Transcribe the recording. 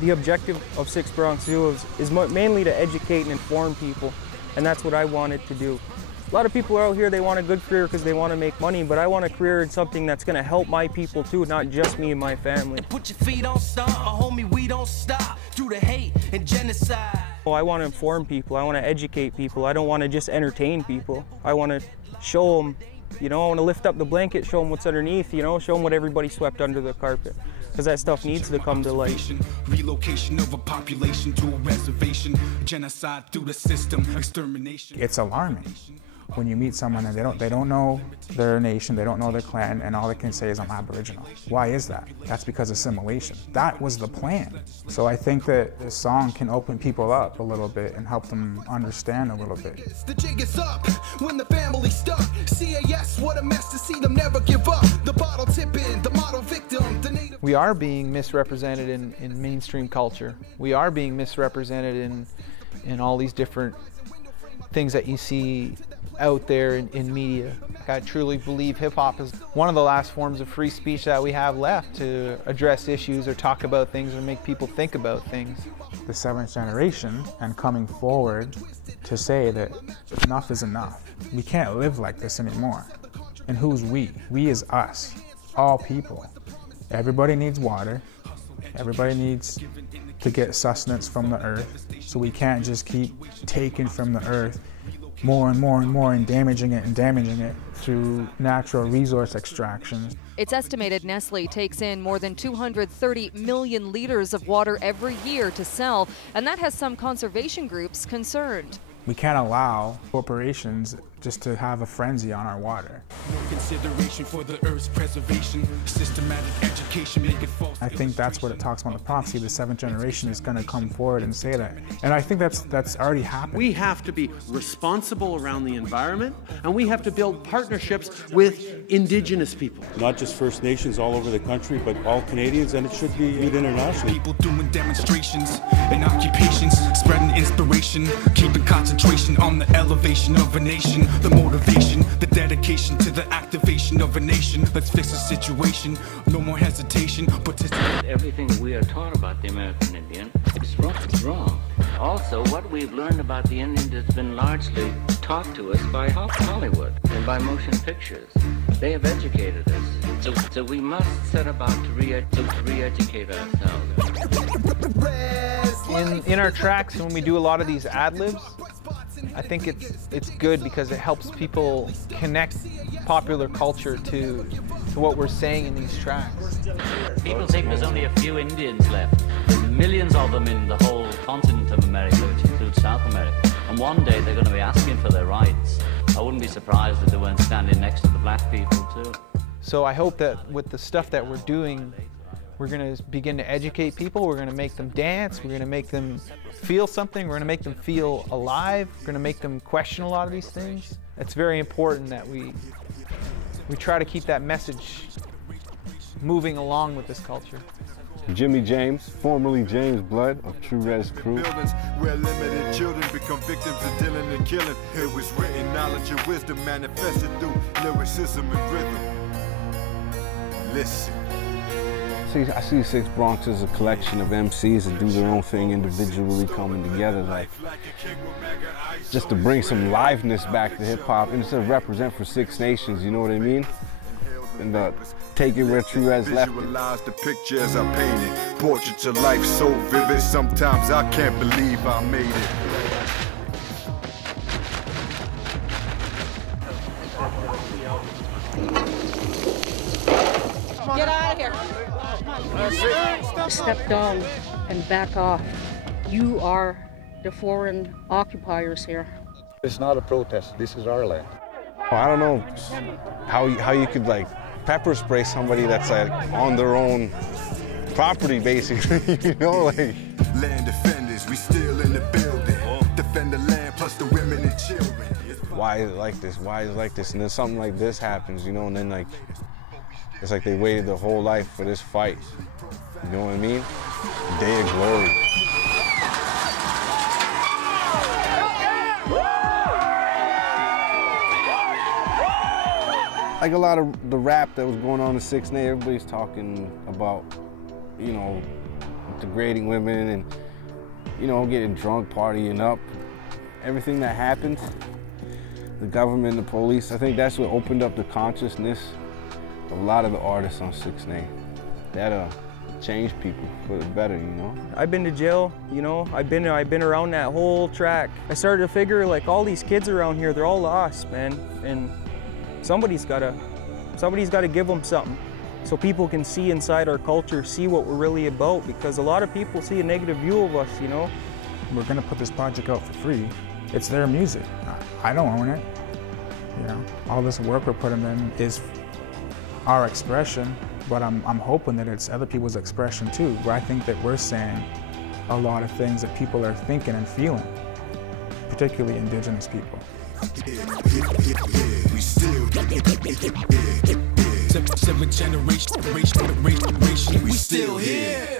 The objective of 6BronxZoo is mainly to educate and inform people, and that's what I wanted to do. A lot of people are out here, they want a good career because they want to make money, but I want a career in something that's going to help my people too, not just me and my family. Put your feet on stop, homie, we don't stop through the hate and genocide. Well, I want to inform people, I want to educate people, I don't want to just entertain people. I want to show them, you know, I want to lift up the blanket, show them what's underneath, you know, show them what everybody swept under the carpet. Because that stuff needs to come to light. Relocation of a population to a reservation, genocide through the system, extermination. It's alarming when you meet someone and they don't know their nation, they don't know their clan, and all they can say is, I'm Aboriginal. Why is that? That's because assimilation. That was the plan. So I think that this song can open people up a little bit and help them understand a little bit. The jig is up when the family's stuck. CAS, what a mess to see them never give up. The bottle tipping, the model victim, the native. We are being misrepresented in mainstream culture. We are being misrepresented in all these different things that you see out there in media. I truly believe hip-hop is one of the last forms of free speech that we have left to address issues or talk about things or make people think about things. The seventh generation and coming forward to say that enough is enough. We can't live like this anymore. And who's we? We is us, all people. Everybody needs water. Everybody needs to get sustenance from the earth. So we can't just keep taking from the earth more and more and more and damaging it through natural resource extraction. It's estimated Nestle takes in more than 230 million liters of water every year to sell, and that has some conservation groups concerned. We can't allow corporations just to have a frenzy on our water. No consideration for the earth's preservation, systematic education, make it false. I think that's what it talks about in the prophecy. The seventh generation is going to come forward and say that. And I think that's already happened. We have to be responsible around the environment, and we have to build partnerships with Indigenous people. Not just First Nations all over the country, but all Canadians, and it should be viewed internationally. People doing demonstrations and occupations, spreading inspiration, keeping concentration on the elevation of a nation. The motivation, the dedication to the activation of a nation. Let's fix the situation, no more hesitation. Everything we are taught about the American Indian is wrong. It's wrong. Also, what we've learned about the Indians has been largely taught to us by Hollywood and by motion pictures. They have educated us. So we must set about to re-educate ourselves. In our tracks, when we do a lot of these ad-libs, I think it's good because it helps people connect popular culture to what we're saying in these tracks. People think there's only a few Indians left. There's millions of them in the whole continent of America, which includes South America. And one day they're going to be asking for their rights. I wouldn't be surprised if they weren't standing next to the black people too. So I hope that with the stuff that we're doing, we're going to begin to educate people, we're going to make them dance, we're going to make them feel something, we're going to make them feel alive, we're going to make them question a lot of these things. It's very important that we try to keep that message moving along with this culture. Jimmy James, formerly James Blood of True Res Crew. Buildings where limited children become victims of dealing and killing. It was written knowledge and wisdom manifested through lyricism and rhythm. Listen. I see 6 Bronx as a collection of MCs that do their own thing individually, coming together, like just to bring some liveness back to hip hop and to represent for 6 Nations. You know what I mean? And take it where True Res left it. Visualize the picture as I painted. Portraits of life so vivid. Sometimes I can't believe I made it. Get out of here. Step down and back off. You are the foreign occupiers here. It's not a protest. This is our land. Well, I don't know how you could like pepper spray somebody that's like on their own property, basically. You know, like land defenders, we still in the building. Defend the land plus the women and children. Why is it like this? Why is it like this? And then something like this happens, you know, and then like it's like they waited their whole life for this fight. You know what I mean? Day of glory. Like a lot of the rap that was going on in 6 Nations, everybody's talking about, you know, degrading women and, you know, getting drunk, partying up. Everything that happens, the government, the police, I think that's what opened up the consciousness of a lot of the artists on 6 Name. That changed people for the better, you know? I've been to jail, you know, I've been around that whole track. I started to figure, like, all these kids around here, they're all lost, man. And somebody's gotta give them something so people can see inside our culture, see what we're really about, because a lot of people see a negative view of us, you know? We're gonna put this project out for free. It's their music. I don't own it. You know, all this work we're putting in is our expression, but I'm hoping that it's other people's expression too, where I think that we're saying a lot of things that people are thinking and feeling, particularly Indigenous people. We still seven generation, we still here.